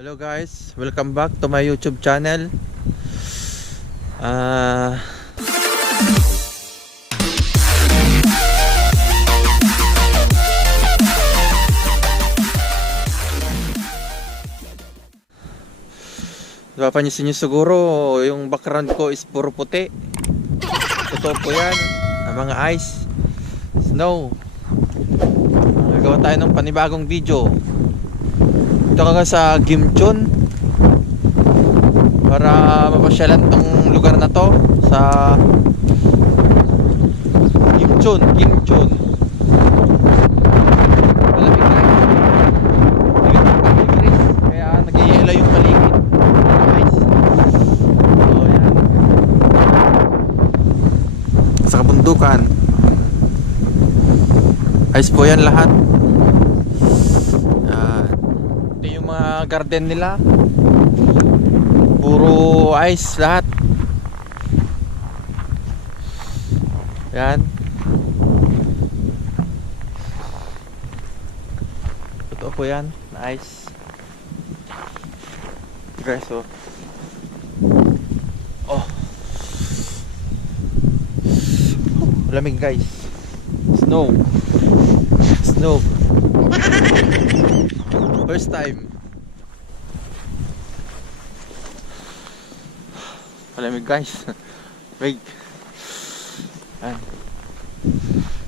Hello guys, welcome back to my YouTube channel. Napapansin niyo siguro yung background ko is puro puti. Totoo po yan, ang mga ice, snow. Nagawa tayo ng panibagong video. Ito ka sa Gimchon para mapasyalan tong lugar na to sa Gimchon. Malamig guys, kaya nag-ielo yung paligid. Nice. So yan, sa kabundukan, ice po yan lahat. Mga garden nila puro ice lahat. Yan, totoo po yan na ice guys. Oh, malamig guys. Snow first time. Malamig guys. Wait.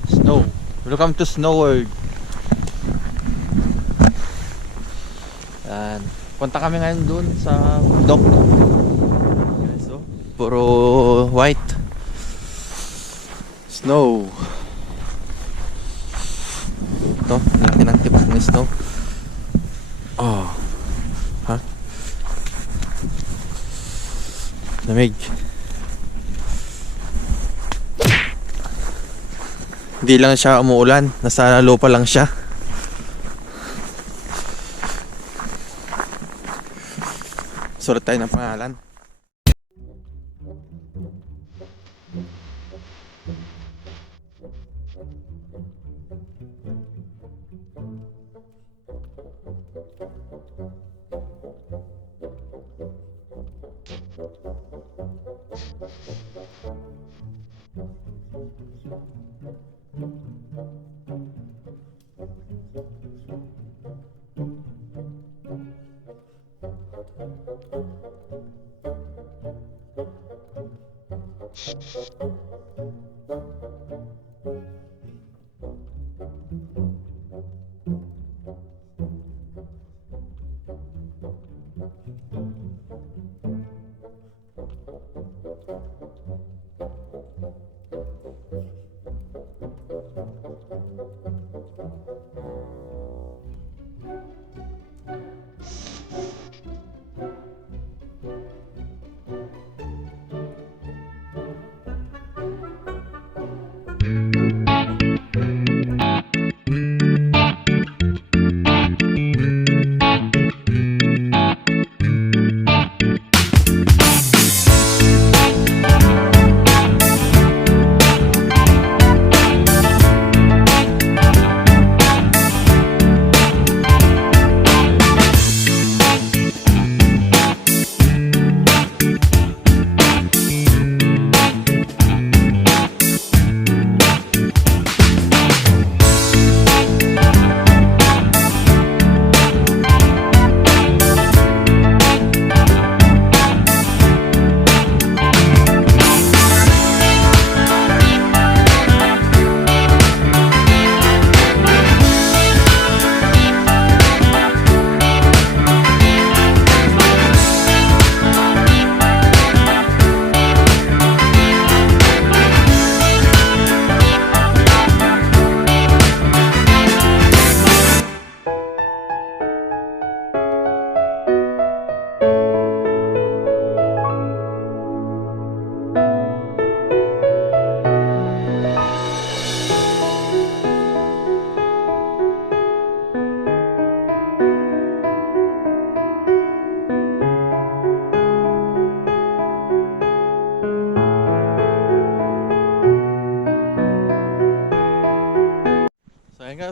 Snow. Welcome to Snow World. Punta kami ngayon dun sa dock. So, puro white snow. Ito, laki ng tibok ng snow. Oh. Ha? Lamig. Hindi lang siya umuulan, nasa lupa lang siya. Sulat tayo ng pangalan.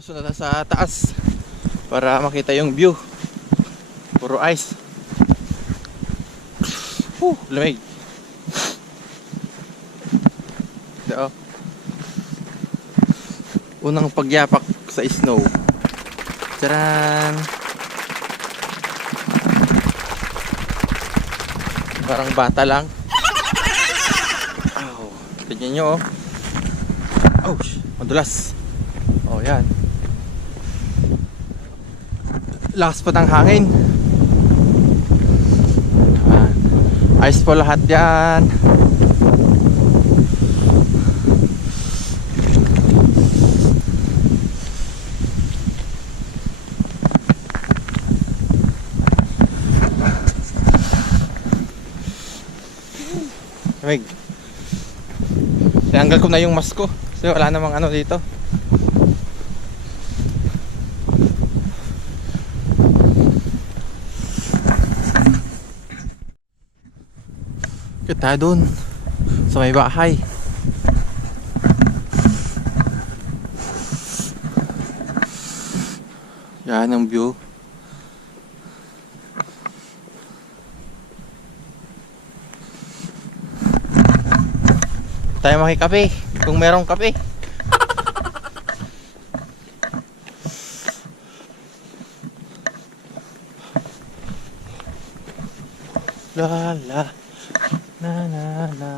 Sunod na sa taas para makita yung view. Puro ice. Lamig. Ito, oh. Unang pagyapak sa snow. Tcharan! Parang bata lang. Ow. Tignan nyo, oh. Ouch! Madulas. Oh, yan. Lakas pa ng hangin. Yan. Ice po lahat yan. Lamig. Tinanggal ko na yung mask ko kasi wala namang ano dito. Kita doon sa may bahay. Yan ang view. Tayo makikape kung merong kape. La la na na na.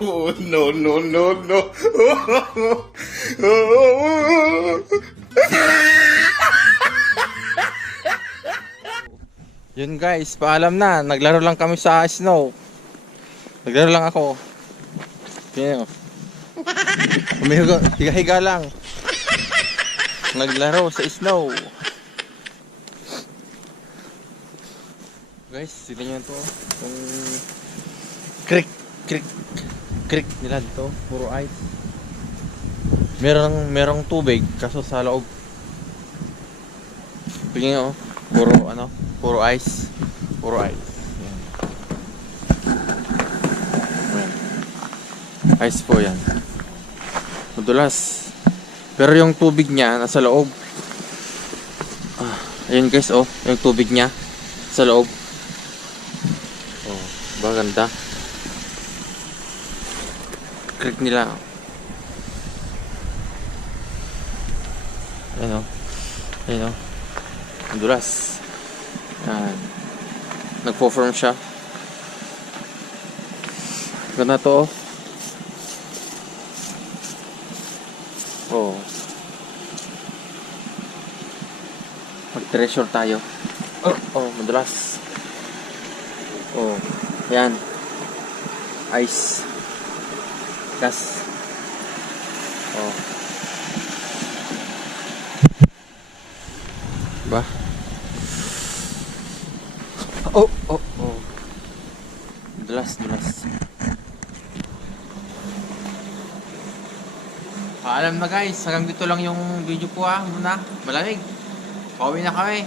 Oh, no, no, no, no. Yun guys, paalam na. Naglaro lang kami sa snow. Naglaro lang ako. Yan o. Higa-higa lang. Naglaro sa snow. Guys, tignan nyo ito. Yung creek nila dito. Puro ice. Merong tubig kaso sa loob. Tignan nyo. Puro ice. Puro ice. Yan. Ice po yan. Madulas. Pero yung tubig niya nasa loob. Ayun guys, oh. Yung tubig niya sa loob. Oh, maganda. Creek nila. Ayun, oh. Ayun, oh. Madulas. Yan. Nagpo-form siya. Ganda to, oh. Oh. Mag-treasure tayo. Oh, madulas. Oh, yan. Ice. Gas. Oh. Ba? Oh. Madulas. Paalam na guys, hanggang dito lang yung video ko muna. Malamig. Pauwi na kami.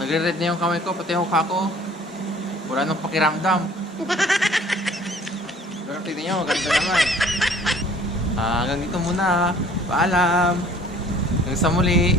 Nagre-red na yung kamay ko, pati yung mukha ko. Wala nang pakiramdam. Pero tignan nyo, maganda naman. Hanggang dito muna. Paalam. Hanggang sa muli.